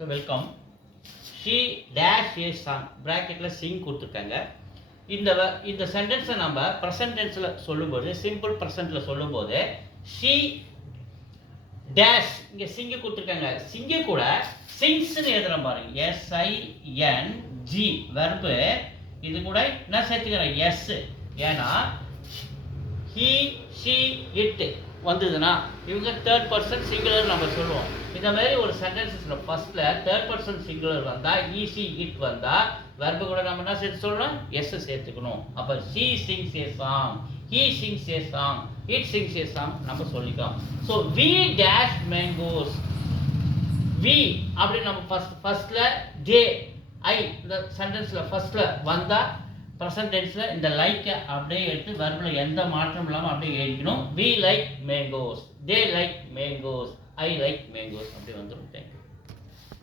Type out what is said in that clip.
So welcome. She dash a song ப்ராக்கெட்டில் sing கொடுத்துருக்காங்க. இந்த சென்டென்ஸை நம்ம ப்ரெசன்ட் டென்ஸில் சொல்லும்போது, சிம்பிள் ப்ரெசன்ட்டில் சொல்லும்போது ஷீ டேஷ், இங்கே சிங்கு கொடுத்துருக்காங்க. சிங்கு கூட சிங்ஸ்ன்னு எழுதுகிறோம் பாருங்க, SING வெர்பு. இது கூட என்ன சேர்த்துக்கிறேன், எஸ். ஏன்னா ஹீ ஷீ இட் வந்ததுன்னா இவங்க தேர்ட் பர்சன் சிங்குலர் நம்ம சொல்லுவோம். இந்த மாதிரி ஒரு சென்டென்சஸில் ஃபர்ஸ்ட்டில் தேர்ட் பர்சன் சிங்குலர் வந்தால் ஈஸி இட் வந்தால் வெர்பு கூட நம்ம என்ன சேர்த்து சொல்லணும், எஸ் சேர்த்துக்கணும். அப்போ she sings a song, he sings a song, it sings a song நம்ம சொல்லிக்கலாம். So we dash mangoes, we அப்படின்னு நம்ம ஃபர்ஸ்ட்டில் ஜே ஐ இந்த சென்டென்ஸில் ஃபர்ஸ்ட்டில் வந்தால் ப்ரெசன்ட் டென்ஸில் இந்த லைக்கை அப்படியே எடுத்து வெர்பில் எந்த மாற்றம் இல்லாமல் அப்படியே எழுதிக்கணும். We like mangoes, they like mangoes, I like mangoes அப்படி வந்துடும். தேங்க்யூ.